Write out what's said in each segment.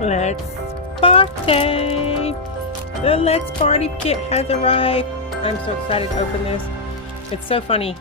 Let's party! The Let's Party kit has arrived. I'm so excited to open this. It's so funny.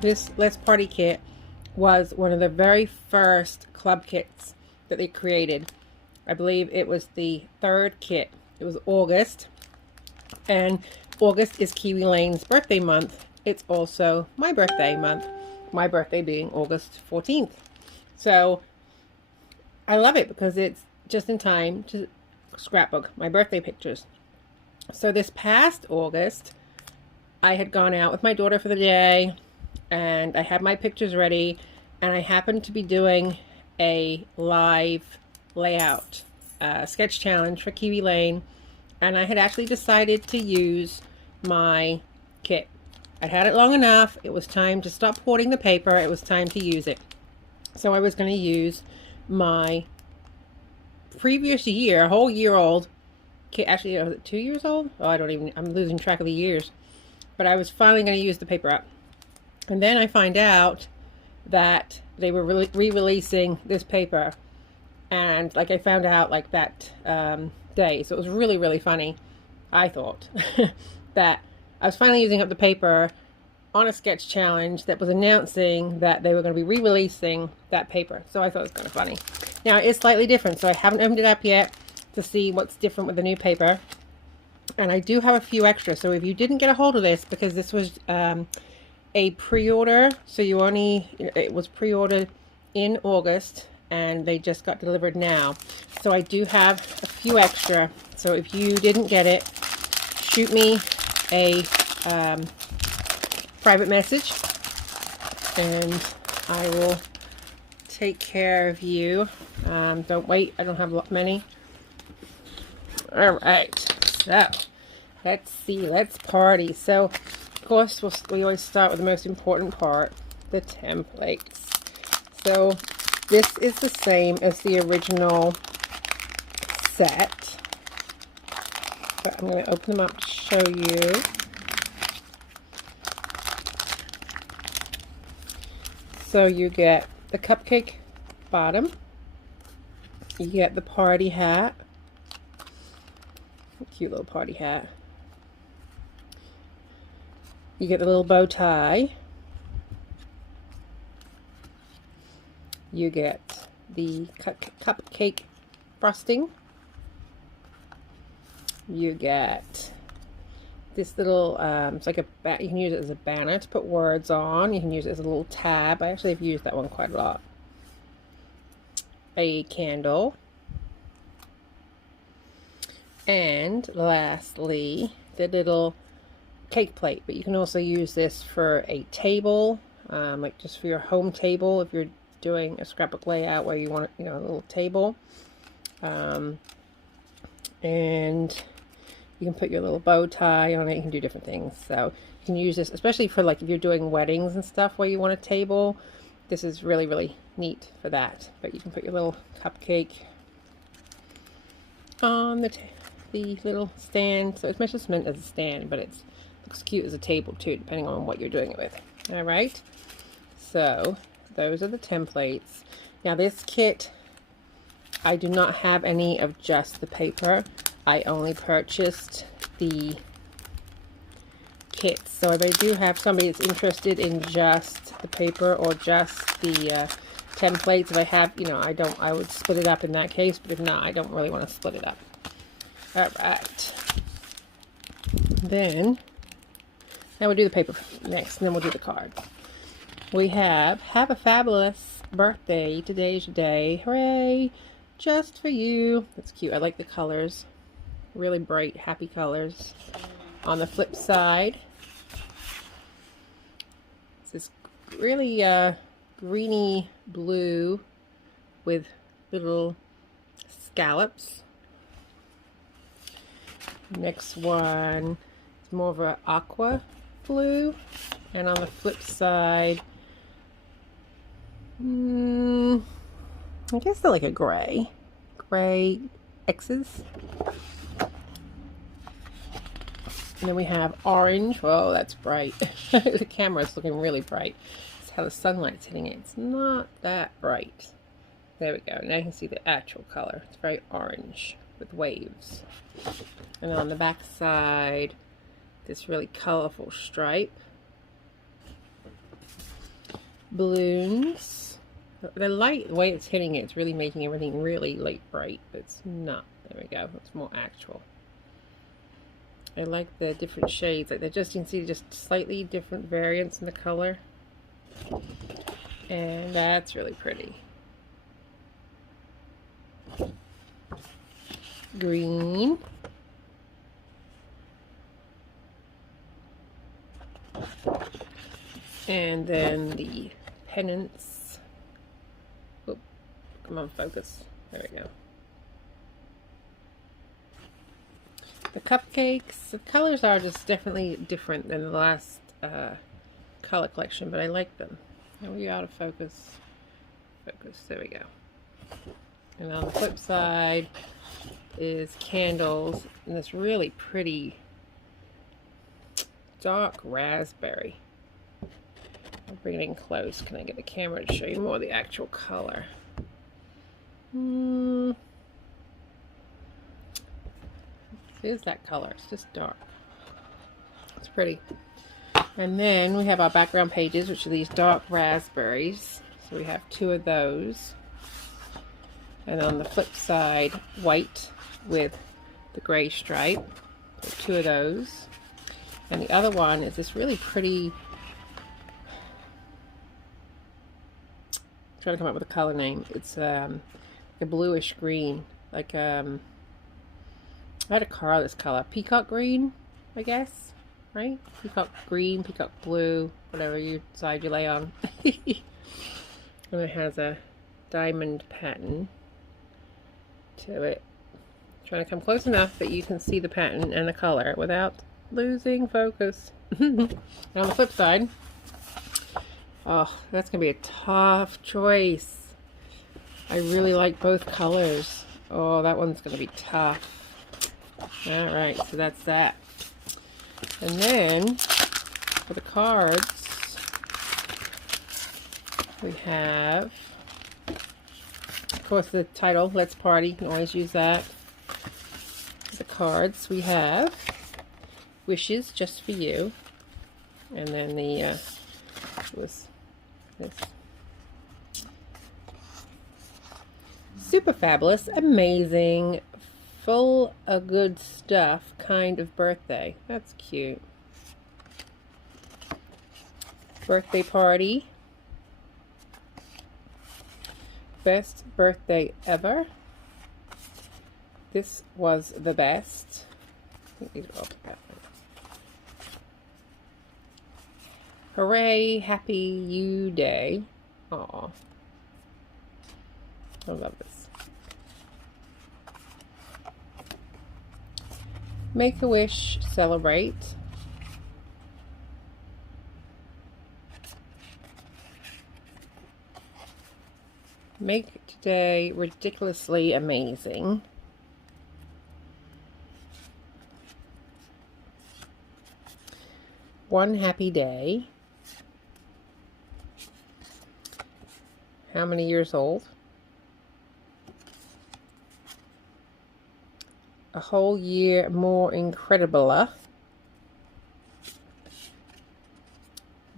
This Let's Party kit was one of the very first club kits that they created. I believe it was the third kit. It was August. And August is Kiwi Lane's birthday month. It's also my birthday month. My birthday being August 14th. So I love it because it's just in time to scrapbook my birthday pictures. So this past August, I had gone out with my daughter for the day and I had my pictures ready, and I happened to be doing a live layout sketch challenge for Kiwi Lane, and I had actually decided to use my kit. I'd had it long enough. It was time to stop hoarding the paper. It was time to use it. So I was going to use my previous year, a whole year old kit. Actually, was it 2 years old? Oh, I'm losing track of the years. But I was finally going to use the paper up. And then I find out that they were re-releasing this paper. And like I found out like that day. So it was really, really funny. I thought that I was finally using up the paper on a sketch challenge that was announcing that they were going to be re-releasing that paper. So I thought it was kind of funny. Now it's slightly different, so I haven't opened it up yet to see what's different with the new paper. And I do have a few extras, so if you didn't get a hold of this, because this was a pre-order, so it was pre-ordered in August and they just got delivered now. So I do have a few extra, so if you didn't get it, shoot me a private message and I will take care of you. Don't wait, I don't have many. All right, so let's see, let's party. So of course we always start with the most important part, the templates. So this is the same as the original set, but I'm going to open them up to show you. So you get the cupcake bottom, you get the party hat, cute little party hat, you get the little bow tie, you get the cupcake frosting, you get this little, it's like you can use it as a banner to put words on. You can use it as a little tab. I actually have used that one quite a lot. A candle. And lastly, the little cake plate. But you can also use this for a table, like just for your home table if you're doing a scrapbook layout where you want, a little table. And you can put your little bow tie on it. You can do different things. So you can use this, especially for like if you're doing weddings and stuff where you want a table. This is really, really neat for that. But you can put your little cupcake on the little stand. So it's just meant as a stand, but it looks cute as a table too, depending on what you're doing it with. All right. So those are the templates. Now this kit, I do not have any of just the paper. I only purchased the kits. So if I do have somebody that's interested in just the paper or just the templates, if I have, I would split it up in that case, but if not, I don't really want to split it up. All right. Then we'll do the paper next, and then we'll do the card. We have a fabulous birthday. Today's your day. Hooray. Just for you. That's cute. I like the colors. Really bright, happy colors. On the flip side, it's this really greeny blue with little scallops. Next one is more of an aqua blue, and on the flip side, I guess they're like a gray X's. And then we have orange. Whoa, that's bright. The camera's looking really bright. It's how the sunlight's hitting it. It's not that bright. There we go. Now you can see the actual color. It's very orange with waves. And on the back side, this really colorful stripe. Balloons. The light, the way it's hitting it, it's really making everything really light bright, but it's not. There we go. It's more actual. I like the different shades. Like, you can see just slightly different variants in the color. And that's really pretty. Green. And then the pennants. Oh, come on, focus. There we go. The cupcakes. The colors are just definitely different than the last color collection, but I like them. Are we out of focus? Focus. There we go. And on the flip side is candles and this really pretty dark raspberry. I'll bring it in close. Can I get the camera to show you more of the actual color? Here's that color. It's just dark. It's pretty. And then we have our background pages, which are these dark raspberries. So we have 2 of those. And on the flip side, white with the gray stripe. So 2 of those. And the other one is this really pretty, I'm trying to come up with a color name. It's a bluish green. Like, I had a car this color. Peacock green, I guess. Right? Peacock green, peacock blue, whatever side you lay on. And it has a diamond pattern to it. Trying to come close enough that you can see the pattern and the color without losing focus. And on the flip side, oh, that's gonna be a tough choice. I really like both colors. Oh, that one's gonna be tough. Alright, so that's that. And then for the cards, we have, of course, the title, Let's Party. You can always use that. The cards, we have Wishes Just For You. And then the, was this super fabulous, amazing, full of good stuff kind of birthday. That's cute. Birthday party. Best birthday ever. This was the best. I think these are all together. Hooray, happy you day. Aw. I love this. Make a wish, celebrate. Make today ridiculously amazing. One happy day. How many years old? A whole year more incredible.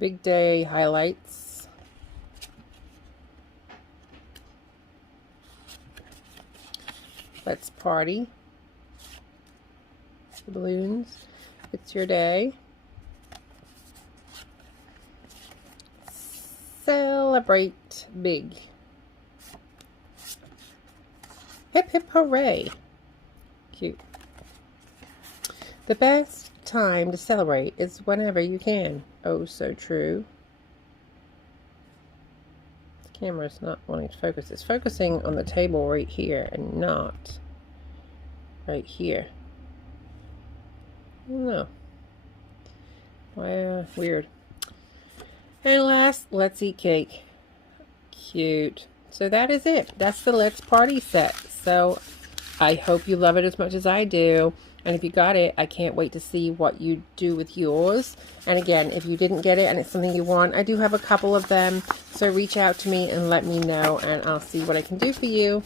Big day highlights. Let's party. Balloons. It's your day. Celebrate big. Hip hip hooray. Cute. The best time to celebrate is whenever you can. Oh, so true. The camera's not wanting to focus. It's focusing on the table right here and not right here. I don't know. Why, weird. And last, let's eat cake. Cute. So that is it. That's the Let's Party set. So I hope you love it as much as I do. And if you got it, I can't wait to see what you do with yours. And again, if you didn't get it and it's something you want, I do have a couple of them. So reach out to me and let me know, and I'll see what I can do for you.